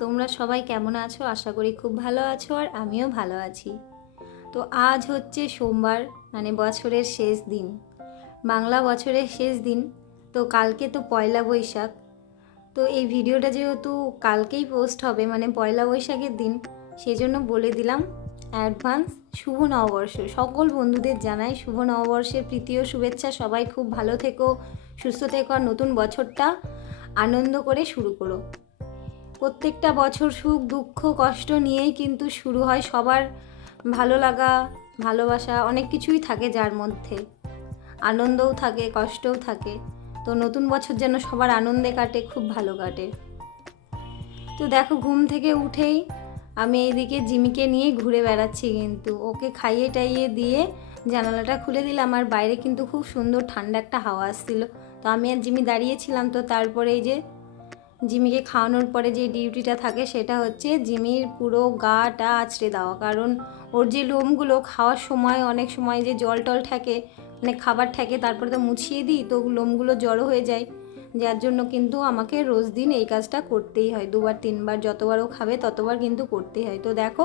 তোমরা সবাই কেমন আছো? আশা করি খুব ভালো আছো আর আমিও ভালো আছি। তো আজ হচ্ছে সোমবার, মানে বছরের শেষ দিন, বাংলা বছরের শেষ দিন। তো কালকে তো পয়লা বৈশাখ। তো এই ভিডিওটা যেহেতু কালকেই পোস্ট হবে, মানে পয়লা বৈশাখের দিন, সেই জন্য বলে দিলাম অ্যাডভান্স শুভ নববর্ষ। সকল বন্ধুদের জানাই শুভ নববর্ষের প্রীতি ও শুভেচ্ছা। সবাই খুব ভালো থেকো, সুস্থ থেকো আর নতুন বছরটা আনন্দ করে শুরু করো। প্রত্যেকটা বছর সুখ দুঃখ কষ্ট নিয়েই কিন্তু শুরু হয়। সবার ভালো লাগা ভালোবাসা অনেক কিছুই থাকে, যার মধ্যে আনন্দও থাকে কষ্টও থাকে। তো নতুন বছর যেন সবার আনন্দে কাটে, খুব ভালো কাটে। তো দেখো, ঘুম থেকে উঠেই আমি এইদিকে জিমিকে নিয়ে ঘুরে বেড়াচ্ছি, কিন্তু ওকে খাইয়ে টাইয়ে দিয়ে জানালাটা খুলে দিলাম। আর বাইরে কিন্তু খুব সুন্দর ঠান্ডা একটা হাওয়া আসছিল। তো আমি আর জিমি দাঁড়িয়েছিলাম। তো তারপরে এই যে জিমিকে খাওয়ানোর পরে যে ডিউটিটা থাকে সেটা হচ্ছে জিমির পুরো গাটা আঁচড়ে দেওয়া। কারণ ওর যে লোমগুলো খাওয়ার সময় অনেক সময় যে জল টল থাকে, মানে খাবার থাকে, তারপরে তো মুছিয়ে দিই, তো লোমগুলো জড়ো হয়ে যায়। যার জন্য কিন্তু আমাকে রোজ দিন এই কাজটা করতেই হয়, 2বার 3বার, যতবার ও খাবে ততবার কিন্তু করতেই হয়। তো দেখো,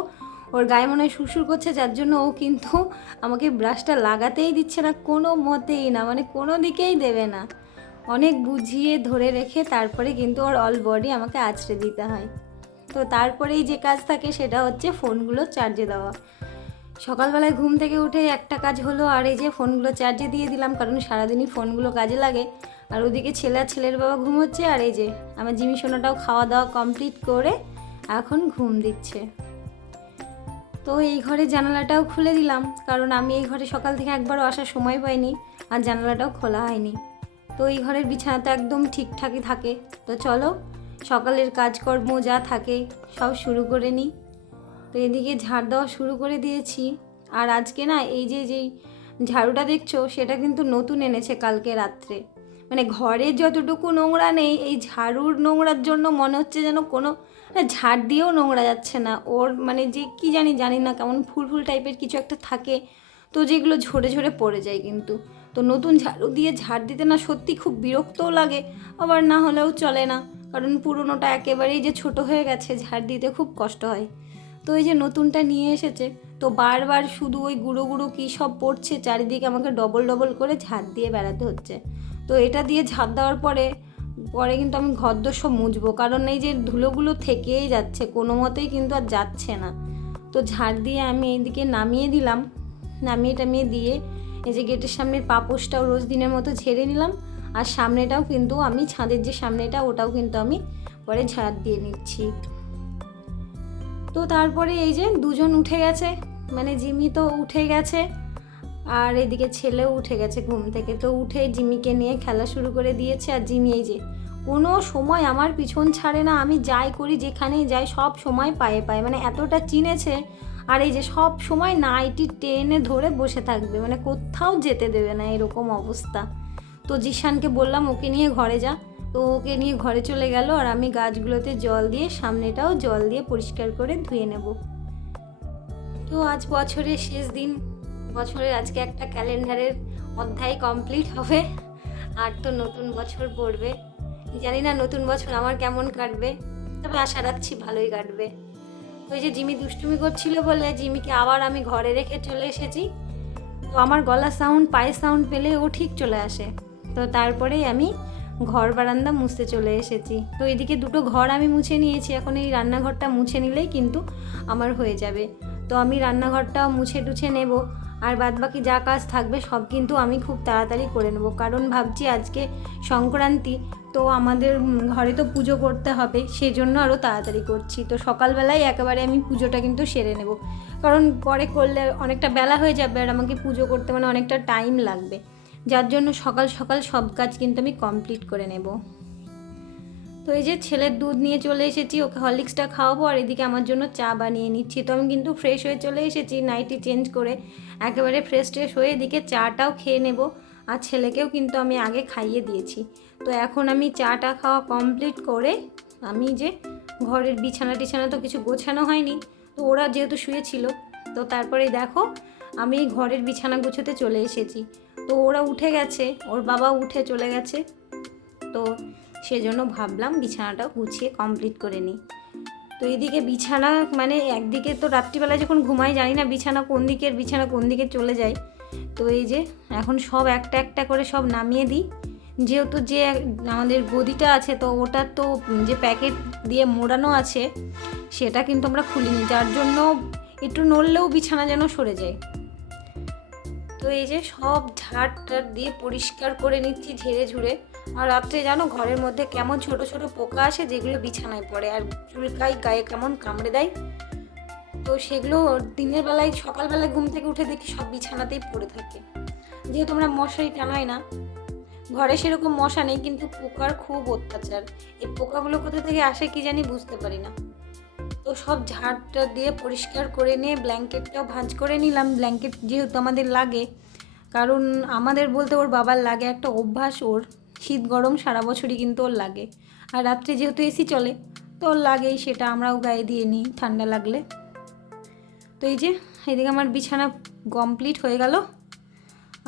ওর গায়ে মনে হয় সুরসুর করছে, যার জন্য ও কিন্তু আমাকে ব্রাশটা লাগাতেই দিচ্ছে না, কোনো মতেই না, মানে কোনো দিকেই দেবে না। অনেক বুঝিয়ে ধরে রেখে তারপরে কিন্তু ওর অল বডি আমাকে আঁচড়ে দিতে হয়। তো তারপরেই যে কাজ থাকে সেটা হচ্ছে ফোনগুলো চার্জে দেওয়া। সকালবেলায় ঘুম থেকে উঠে একটা কাজ হলো, আর এই যে ফোনগুলো চার্জে দিয়ে দিলাম, কারণ সারাদিনই ফোনগুলো কাজে লাগে। আর ওদিকে ছেলে আর ছেলের বাবা ঘুমোচ্ছে, আর এই যে আমার জিমি সোনাটাও খাওয়া দাওয়া কমপ্লিট করে এখন ঘুম দিচ্ছে। তো এই ঘরে জানালাটাও খুলে দিলাম, কারণ আমি এই ঘরে সকাল থেকে একবারও আসার সময় পাইনি, আর জানালাটাও খোলা হয়নি। তো এই ঘরের বিছানা তো একদম ঠিকঠাকই থাকে। তো চলো, সকালের কাজকর্ম যা থাকে সব শুরু করে নিই। তো এদিকে ঝাড় দেওয়া শুরু করে দিয়েছি। আর আজকে না, এই যে যেই ঝাড়ুটা দেখছো সেটা কিন্তু নতুন এনেছে কালকে রাত্রে। মানে ঘরে যতটুকু নোংরা নেই, এই ঝাড়ুর নোংরার জন্য মনে হচ্ছে যেন কোনো ঝাড় দিয়েও নোংরা যাচ্ছে না। ওর মানে যে কি জানি না, কেমন ফুল টাইপের কিছু একটা থাকে, তো যেগুলো ঝরে ঝরে পড়ে যায় কিন্তু। তো নতুন ঝাড়ু দিয়ে ঝাড় দিতে না সত্যি খুব বিরক্তও লাগে, আবার না হলেও চলে না, কারণ পুরোনোটা একেবারেই যে ছোট হয়ে গেছে, ঝাড় দিতে খুব কষ্ট হয়। তো এই যে নতুনটা নিয়ে এসেছে, তো বারবার শুধু ওই গুঁড়ো গুঁড়ো কী সব পড়ছে চারিদিকে, আমাকে ডবল ডবল করে ঝাড় দিয়ে বেড়াতে হচ্ছে। তো এটা দিয়ে ঝাড় দেওয়ার পরে কিন্তু আমি ঘরদোর সব মুছবো, কারণ এই যে ধুলোগুলো থেকেই যাচ্ছে, কোনো মতেই কিন্তু আর যাচ্ছে না। তো ঝাড় দিয়ে আমি এইদিকে নামিয়ে দিলাম, নামিয়ে টামিয়ে দিয়ে এই যে গেটের সামনের পাপোশটাও রোজ দিনের মতো ঝেড়ে নিলাম। আর সামনেটাও কিন্তু আমি, ছাদের যে সামনেটা, ওটাও কিন্তু আমি পরে ঝাড় দিয়ে নিচ্ছি। তো তারপরে এই যে দুজন উঠে গেছে, মানে জিমি তো উঠে গেছে, আর এদিকে ছেলেও উঠে গেছে ঘুম থেকে। তো উঠে জিমিকে নিয়ে খেলা শুরু করে দিয়েছে। আর জিমি এই যে কোনো সময় আমার পিছন ছাড়ে না, আমি যাই করি যেখানেই যাই সব সময় পায়ে পায়ে, মানে এতটা চিনেছে। আর এই যে সব সময় নাইটি টেনে ধরে বসে থাকবে, মানে কোথাও যেতে দেবে না, এরকম অবস্থা। তো জিশানকে বললাম ওকে নিয়ে ঘরে যা, তো ওকে নিয়ে ঘরে চলে গেল। আর আমি গাছগুলোতে জল দিয়ে, সামনেটাও জল দিয়ে পরিষ্কার করে ধুয়ে নেব। তো আজ বছরের শেষ দিন, বছরের আজকে একটা ক্যালেন্ডারের অধ্যায় কমপ্লিট হবে, আর তো নতুন বছর পড়বে। জানি না নতুন বছর আমার কেমন কাটবে, তবে আশা রাখছি ভালোই কাটবে। ওই যে জিমি দুষ্টুমি করছিল বলে জিমিকে আবার আমি ঘরে রেখে চলে এসেছি। তো আমার গলা সাউন্ড, পায়ের সাউন্ড পেলে ও ঠিক চলে আসে। তো তারপরেই আমি ঘর বারান্দা মুছতে চলে এসেছি। তো এদিকে দুটো ঘর আমি মুছে নিয়েছি, এখন এই রান্নাঘরটা মুছে নিলেই কিন্তু আমার হয়ে যাবে। তো আমি রান্নাঘরটাও মুছে টুছে নেব, আর বাদবাকি যা কাজ থাকবে সব কিন্তু আমি খুব তাড়াতাড়ি করে নেব, কারণ ভাবছি আজকে সংক্রান্তি, তো আমাদের ঘরে তো পুজো করতে হবে, সেই জন্য আরও তাড়াতাড়ি করছি। তো সকালবেলায় একেবারে আমি পুজোটা কিন্তু সেরে নেব, কারণ পরে করলে অনেকটা বেলা হয়ে যাবে, আর আমাকে পুজো করতে মানে অনেকটা টাইম লাগবে, যার জন্য সকাল সকাল সব কাজ কিন্তু আমি কমপ্লিট করে নেব। তো এই যে ছেলের দুধ নিয়ে চলে এসেছি, ওকে হরলিক্সটা খাওয়াবো, আর এদিকে আমার জন্য চা বানিয়ে নিচ্ছি। তো আমি কিন্তু ফ্রেশ হয়ে চলে এসেছি, নাইটি চেঞ্জ করে একেবারে ফ্রেশ ট্রেশ হয়ে এদিকে চাটাও খেয়ে নেব। আর ছেলেকেও কিন্তু আমি আগে খাইয়ে দিয়েছি। তো এখন আমি চাটা খাওয়া কমপ্লিট করে আমি যে ঘরের বিছানা টিছানা তো কিছু গোছানো হয়নি, তো ওরা যেহেতু শুয়েছিল, তো তারপরে দেখো আমি ঘরের বিছানা গুছোতে চলে এসেছি। তো ওরা উঠে গেছে, ওর বাবা উঠে চলে গেছে, তো সেজন্য ভাবলাম বিছানাটা গুছিয়ে কমপ্লিট করে নিই। তো এইদিকে বিছানা মানে একদিকে তো রাত্রিবেলায় যখন ঘুমাই জানি না বিছানা কোন দিকে চলে যায়। তো এই যে এখন সব একটা একটা করে সব নামিয়ে দিই, যেহেতু যে আমাদের গদিটা আছে তো ওটা তো যে প্যাকেট দিয়ে মোড়ানো আছে সেটা কিন্তু আমরা খুলিনি, যার জন্য একটু নড়লেও বিছানা যেন সরে যায়। তো এই যে সব ঝাড় দিয়ে পরিষ্কার করে নিচ্ছি ঝেড়ে ঝুড়ে। আর রাত্রে জানো ঘরের মধ্যে কেমন ছোট ছোট পোকা আসে যেগুলো বিছানায় পড়ে আর চুলকায়, গায়ে কেমন কামড়ে দেয়। তো সেগুলো দিনের বেলায় সকালবেলায় ঘুম থেকে উঠে দেখি সব বিছানাতেই পড়ে থাকে। যেহেতু আমরা মশারি টানাই না, ঘরে সেরকম মশা নেই, কিন্তু পোকার খুব অত্যাচার। এই পোকাগুলো কোথা থেকে আসে কি জানি বুঝতে পারি না। তো সব ঝাড়টা দিয়ে পরিষ্কার করে নিয়ে ব্ল্যাঙ্কেটটাও ভাঁজ করে নিলাম। ব্ল্যাঙ্কেট যেহেতু আমাদের লাগে, কারণ আমাদের বলতে ওর বাবার লাগে, একটা অভ্যাস ওর, শীত গরম সারা বছরই কিন্তু ওর লাগে। আর রাত্রে যেহেতু এসি চলে তো ওর লাগেই, সেটা আমরাও গায়ে দিয়ে নিই ঠান্ডা লাগলে। তো এই যে এদিকে আমার বিছানা কমপ্লিট হয়ে গেল।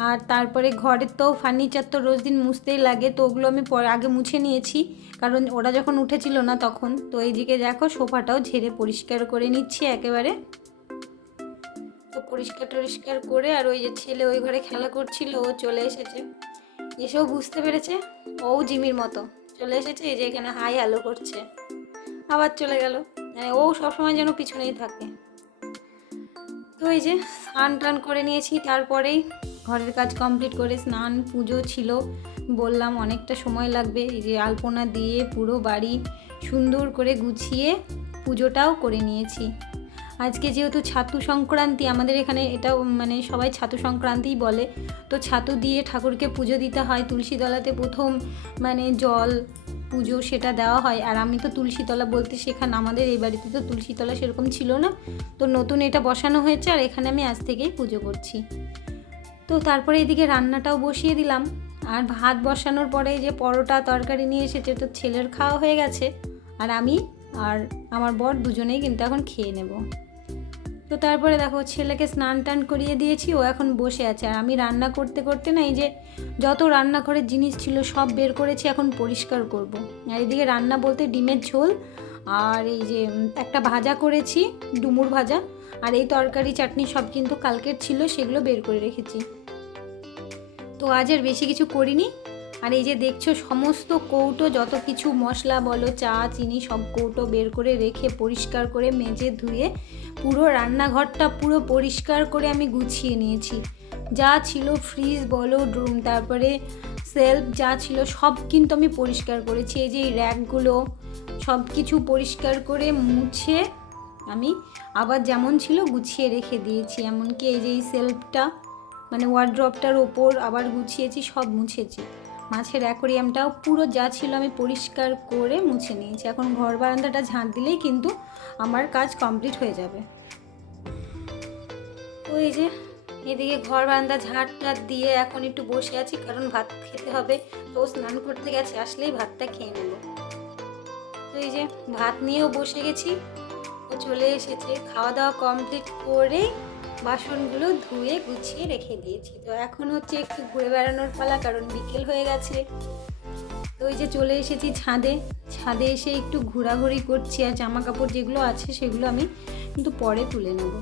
আর তারপরে ঘরের তো ফার্নিচার তো রোজ দিন মুছতেই লাগে, তো ওগুলো আমি পরে আগে মুছে নিয়েছি, কারণ ওরা যখন উঠেছিল না তখন। তো এইদিকে দেখো সোফাটাও ঝেড়ে পরিষ্কার করে নিচ্ছি একেবারে। তো পরিষ্কার করে, আর ওই যে ছেলে ওই ঘরে খেলা করছিল, ও চলে এসেছে, এসেও বুঝতে পেরেছে ও জিমির মতো চলে এসেছে, এই যে এখানে হাই হ্যালো করছে, আবার চলে গেল, মানে ও সবসময় যেন পিছনেই থাকে। তো এই যে স্নান টান করে নিয়েছি, তারপরেই ঘরের কাজ কমপ্লিট করে স্নান পুজো ছিল, বললাম অনেকটা সময় লাগবে। এই যে আলপনা দিয়ে পুরো বাড়ি সুন্দর করে গুছিয়ে পুজোটাও করে নিয়েছি। আজকে যেহেতু ছাতু সংক্রান্তি, আমাদের এখানে এটাও মানে সবাই ছাতু সংক্রান্তিই বলে, তো ছাতু দিয়ে ঠাকুরকে পুজো দিতে হয়। তুলসীতলাতে প্রথম মানে জল পুজো সেটা দেওয়া হয়। আর আমি তো তুলসীতলা বলতে সেখানে আমাদের এই বাড়িতে তো তুলসীতলা সেরকম ছিল না, তো নতুন এটা বসানো হয়েছে, আর এখানে আমি আজ থেকেই পুজো করছি। তো তারপরে এদিকে রান্নাটাও বসিয়ে দিলাম। আর ভাত বসানোর পরে যে পরোটা তরকারি নিয়ে এসেছে, তো ছেলের খাওয়া হয়ে গেছে, আর আমি আর আমার বর দুজনেই কিন্তু এখন খেয়ে নেব। তো তারপরে দেখো ছেলেকে স্নান টান করিয়ে দিয়েছি, ও এখন বসে আছে। আর আমি রান্না করতে করতে না এই যে যত রান্নাঘরের জিনিস ছিল সব বের করেছি, এখন পরিষ্কার করব। আর এদিকে রান্না বলতে ডিমের ঝোল, আর এই যে একটা ভাজা করেছি, ডুমুর ভাজা, আর এই তরকারি চাটনি সব কিন্তু কালকের ছিল, সেগুলো বের করে রেখেছি। তো আজ আর বেশি কিছু করিনি। আর এই যে দেখছো সমস্ত কৌটো যত কিছু মশলা বলো, চা চিনি, সব কৌটো বের করে রেখে পরিষ্কার করে মেজে ধুয়ে পুরো রান্নাঘরটা পুরো পরিষ্কার করে আমি গুছিয়ে নিয়েছি। যা ছিল ফ্রিজ বলো, তারপরে সেলফ যা ছিল সব কিন্তু আমি পরিষ্কার করেছি। এই যে এই র্যাকগুলো সব কিছু পরিষ্কার করে মুছে আমি আবার যেমন ছিল গুছিয়ে রেখে দিয়েছি। এমনকি এই যে এই সেলফটা মানে ওয়ার্ড্রপটার ওপর আবার গুছিয়েছি, সব মুছেছি। মাছের অ্যাকোরিয়ামটাও পুরো যা ছিল আমি পরিষ্কার করে মুছে নিয়েছি। এখন ঘর বারান্দাটা ঝাঁট দিলেই কিন্তু আমার কাজ কমপ্লিট হয়ে যাবে। তো এই যে এদিকে ঘর বারান্দা ঝাঁট দিয়ে এখন একটু বসে আছি, কারণ ভাত খেতে হবে। তো স্নান করতে গেছে, আসলেই ভাতটা খেয়ে নেব। তো এই যে ভাত নিয়েও বসে গেছি, ও চলে এসেছে। খাওয়া দাওয়া কমপ্লিট করে বাসনগুলো ধুয়ে গুছিয়ে রেখে দিয়েছি। তো এখন হচ্ছে একটু ঘুরে বেড়ানোর পালা, কারণ বিকেল হয়ে গেছে। তো ওই যে চলে এসেছি ছাদে এসে একটু ঘোরাঘুরি করছি। আর জামা কাপড় যেগুলো আছে সেগুলো আমি কিন্তু পরে তুলে নেব।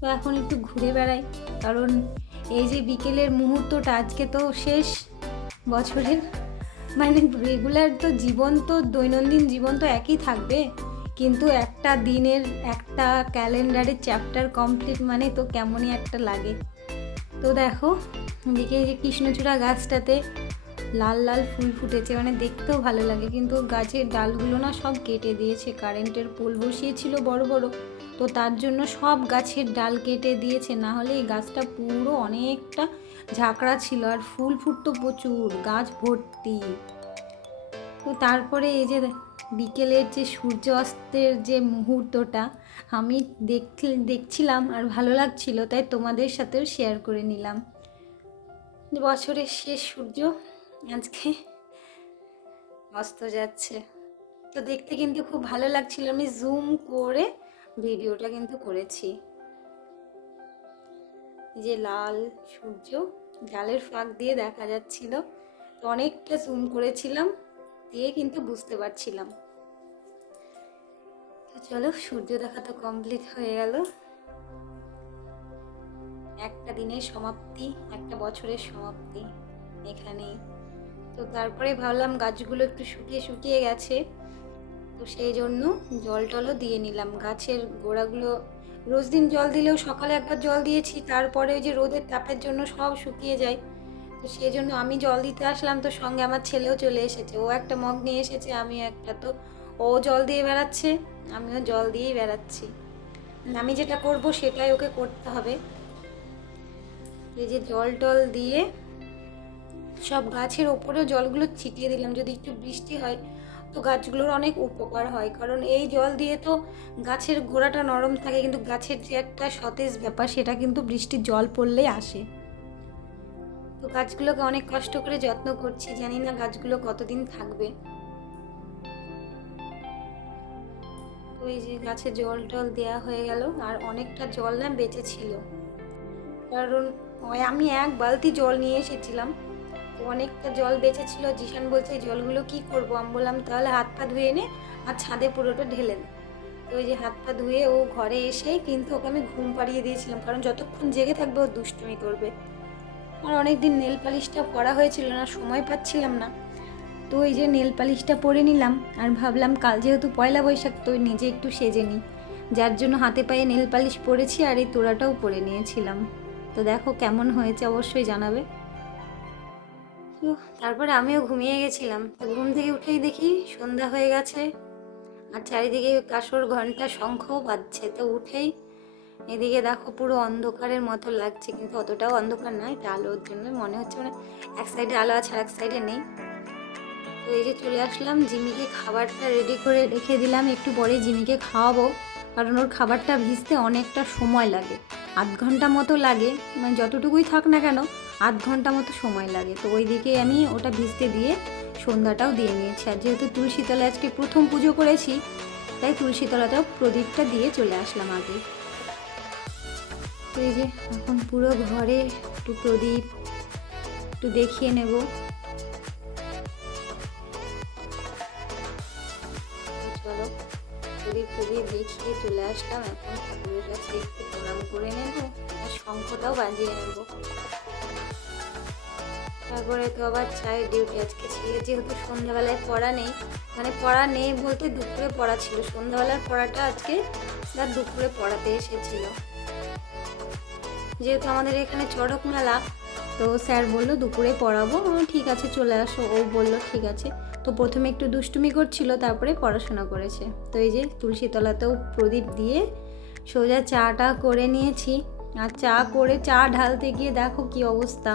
তো এখন একটু ঘুরে বেড়াই, কারণ এই যে বিকেলের মুহূর্তটা আজকে তো শেষ বছরের, মানে রেগুলার তো জীবন তো দৈনন্দিন জীবন তো একই থাকবে, কিন্তু একটা দিনের একটা ক্যালেন্ডারের চ্যাপ্টার কমপ্লিট মানে তো কেমনই একটা লাগে। তো দেখো দিকে যে কৃষ্ণচূড়া গাছটাতে লাল লাল ফুল ফুটেছে, মানে দেখতেও ভালো লাগে, কিন্তু গাছের ডালগুলো না সব কেটে দিয়েছে। কারেন্টের পোল বসিয়েছিল বড় বড়, তো তার জন্য সব গাছের ডাল কেটে দিয়েছে, না হলে এই গাছটা পুরো অনেকটা ঝাঁকড়া ছিল, আর ফুল ফুটতো প্রচুর, গাছ ভর্তি। তো তারপরে এই যে বিকেলের যে সূর্য অস্তের যে মুহূর্তটা আমি দেখছিলাম আর ভালো লাগছিল, তাই তোমাদের সাথেও শেয়ার করে নিলাম। বছরের শেষ সূর্য আজকে অস্ত যাচ্ছে, তো দেখতে কিন্তু খুব ভালো লাগছিল। আমি জুম করে ভিডিওটা কিন্তু করেছি। যে লাল সূর্য জালের ফাঁক দিয়ে দেখা যাচ্ছিল, তো অনেকটা জুম করেছিলাম দিয়ে কিন্তু বুঝতে পারছিলাম। চলো, সূর্য দেখা তো কমপ্লিট হয়ে গেল। একটা দিনের সমাপ্তি, একটা বছরের সমাপ্তি এখানেই। তো তারপরে ভাবলাম গাছগুলো একটু শুকিয়ে শুকিয়ে গেছে, তো সেই জন্য জল টলও দিয়ে নিলাম। গাছের গোড়াগুলো রোজ দিন জল দিলেও, সকালে একবার জল দিয়েছি, তারপরে ওই যে রোদের তাপের জন্য সব শুকিয়ে যায়। তো সেই জন্য আমি জল দিতে আসলাম, তো সঙ্গে আমার ছেলেও চলে এসেছে। ও একটা মগ নিয়ে এসেছে, আমি একটা। তো ও জল দিয়ে বেড়াচ্ছে, আমিও জল দিয়েই বেড়াচ্ছি। আমি যেটা করব সেটাই ওকে করতে হবে। এই যে জল টল দিয়ে সব গাছের ওপরেও জলগুলো ছিটিয়ে দিলাম। যদি একটু বৃষ্টি হয় তো গাছগুলোর অনেক উপকার হয়, কারণ এই জল দিয়ে তো গাছের গোড়াটা নরম থাকে, কিন্তু গাছের যে একটা সতেজ ব্যাপার সেটা কিন্তু বৃষ্টির জল পড়লেই আসে। তো গাছগুলোকে অনেক কষ্ট করে যত্ন করছি, জানি না গাছগুলো কতদিন থাকবে। তো এই যে গাছে জল টল দেওয়া হয়ে গেল, আর অনেকটা জল না বেঁচে ছিল, কারণ আমি এক বালতি জল নিয়ে এসেছিলাম, তো অনেকটা জল বেঁচে ছিল। জিশান বলছে এই জলগুলো কি করব? আমি বললাম তাহলে হাত পা ধুয়ে নে আর ছাদে পুরোটা ঢেলে দে। তো ওই যে হাত পা ধুয়ে ও ঘরে এসেই কিন্তু ওকে আমি ঘুম পাড়িয়ে দিয়েছিলাম, কারণ যতক্ষণ জেগে থাকবে ও দুষ্টুমি করবে। আর অনেকদিন নেল পালিশটা পরা হয়েছিল না, সময় পাচ্ছিলাম না। তো এই যে নেল পালিশটা পরে নিলাম, আর ভাবলাম কাল যেহেতু পয়লা বৈশাখ, তো নিজে একটু সেজে নিই, যার জন্য হাতে পায়ে নেল পালিশ পরেছি, আর এই তোড়াটাও পরে নিয়েছিলাম। তো দেখো কেমন হয়েছে অবশ্যই জানাবে। তো তারপরে আমিও ঘুমিয়ে গেছিলাম। তো ঘুম থেকে উঠেই দেখি সন্ধ্যা হয়ে গেছে, আর চারিদিকে কাসর ঘন্টা শঙ্খও বাজছে। তো উঠেই এদিকে দেখো পুরো অন্ধকারের মতো লাগছে, কিন্তু অতটাও অন্ধকার নয়, এটা আলোর জন্য মনে হচ্ছে, মানে এক সাইডে আলো আছে আর এক সাইডে নেই। তো এই যে চলে আসলাম, জিমিকে খাবারটা রেডি করে রেখে দিলাম, একটু পরে জিমিকে খাওয়াবো, কারণ ওর খাবারটা ভিজতে অনেকটা সময় লাগে, আধ ঘন্টা মতো লাগে, মানে যতটুকুই থাক না কেন আধ ঘন্টা মতো সময় লাগে। তো ওইদিকে আমি ওটা ভিজতে দিয়ে সন্ধ্যাটাও দিয়ে নিয়েছি। আর যেহেতু তুলসী তলায় আজকে প্রথম পুজো করেছি, তাই তুলসী তলাতেও প্রদীপটা দিয়ে চলে আসলাম আগে। তো এই যে এখন পুরো ঘরে একটু প্রদীপ একটু দেখিয়ে নেব। চলো, প্রদীপ দেখিয়ে চলে আসলাম। এখন ঠাকুরের কাছে একটু প্রণাম করে নেব, আর শঙ্খটাও বাজিয়ে নেব। তারপরে তো আবার চায়ের ডিউটি। আজকে ছেলে যেহেতু সন্ধ্যাবেলায় পড়া নেই, মানে পড়া নেই বলতে দুপুরে পড়া ছিল, সন্ধ্যাবেলার পড়াটা আজকে স্যার দুপুরে পড়াতে এসেছিল। যেহেতু আমাদের এখানে চড়ক মেলা, তো স্যার বললো দুপুরে পড়াবো। ঠিক আছে চলে আসো, ও বললো ঠিক আছে। তো প্রথমে একটু দুষ্টুমি করছিল, তারপরে পড়াশোনা করেছে। তো এই যে তুলসী তলাতেও প্রদীপ দিয়ে সোজা চাটা করে নিয়েছি। আর চা করে চা ঢালতে গিয়ে দেখো কি অবস্থা,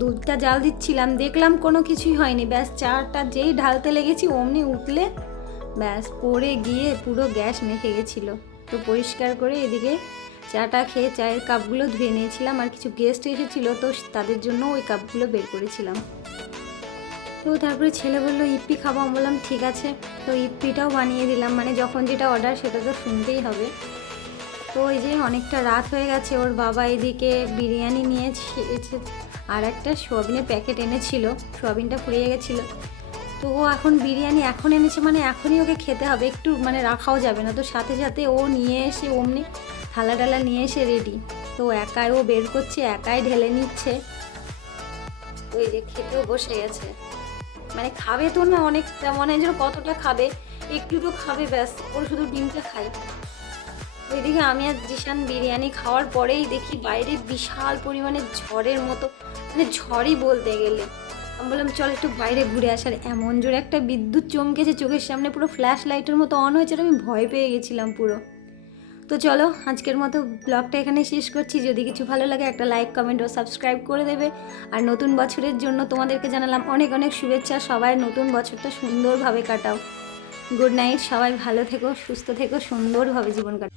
দুধটা জাল দিচ্ছিলাম, দেখলাম কোনো কিছুই হয়নি, ব্যাস চাটা যেই ঢালতে লেগেছি অমনি উঠলে ব্যাস পড়ে গিয়ে পুরো গ্যাস মেখে গেছিলো। তো পরিষ্কার করে এদিকে চাটা খেয়ে চায়ের কাপগুলো ধুয়ে নিয়েছিলাম, আর কিছু গেস্ট এসেছিলো, তো তাদের জন্য ওই কাপগুলো বের করেছিলাম। তো তারপরে ছেলে বললো ইপ্পি খাবো, আমি বললাম ঠিক আছে। তো ইপ্পিটাও বানিয়ে দিলাম, মানে যখন যেটা অর্ডার সেটা তো শুনতেই হবে। তো ওই যে অনেকটা রাত হয়ে গেছে, ওর বাবা এদিকে বিরিয়ানি নিয়েছে, আর একটা সোয়াবিনের প্যাকেট এনেছিল, সোয়াবিনটা ফুরিয়ে গেছিলো। তো ও এখন বিরিয়ানি এখন এনেছে, মানে এখনই ওকে খেতে হবে, একটু মানে রাখাও যাবে না। তো সাথে সাথে ও নিয়ে এসে অমনি থালা টালা নিয়ে এসে রেডি। তো একাই ও বের করছে, একাই ঢেলে নিচ্ছে। তো এই যে খেতেও বসে গেছে, মানে খাবে তো না, অনেকটা মনে হয় যেন কতটা খাবে, একটু তো খাবে, ব্যাস ওর শুধু ডিমটা খাই। ওইদিকে আমি আর জিশান বিরিয়ানি খাওয়ার পরেই দেখি বাইরে বিশাল পরিমাণে ঝড়ের মতো, মানে ঝড়ই বলতে গেলে। আমি বললাম চল একটু বাইরে ঘুরে আসার, এমন জোরে একটা বিদ্যুৎ চমকেছে, চোখের সামনে পুরো ফ্ল্যাশ লাইটের মতো অন হয়েছে, আমি ভয় পেয়ে গেছিলাম পুরো। তো চলো আজকের মতো ব্লগটা এখানে শেষ করছি। যদি কিছু ভালো লাগে একটা লাইক কমেন্ট ও সাবস্ক্রাইব করে দেবে। আর নতুন বছরের জন্য তোমাদেরকে জানালাম অনেক অনেক শুভেচ্ছা। সবাই নতুন বছরটা সুন্দরভাবে কাটাও। গুড নাইট, সবাই ভালো থেকো, সুস্থ থেকো, সুন্দরভাবে জীবন কাটাও।